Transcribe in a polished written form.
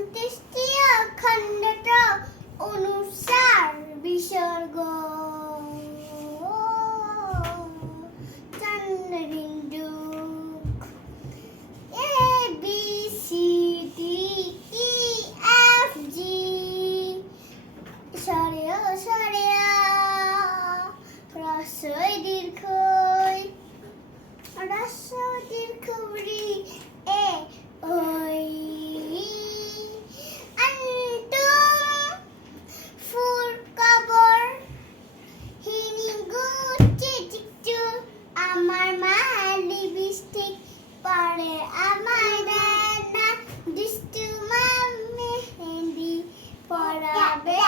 অন্ত্যেষ্টি খণ্ডটা অনুসার বিসর্গ চন্দ্রবিন্দু A B C D E F G সরে রস্বই দীর্ঘই রি এ ওই আন্তুম ফুল কবর হিনি গুচি চিকচু আমার মা লিপস্টিক পরে আমার দাদা দুষ্টু মা মেহেন্দি পরাবে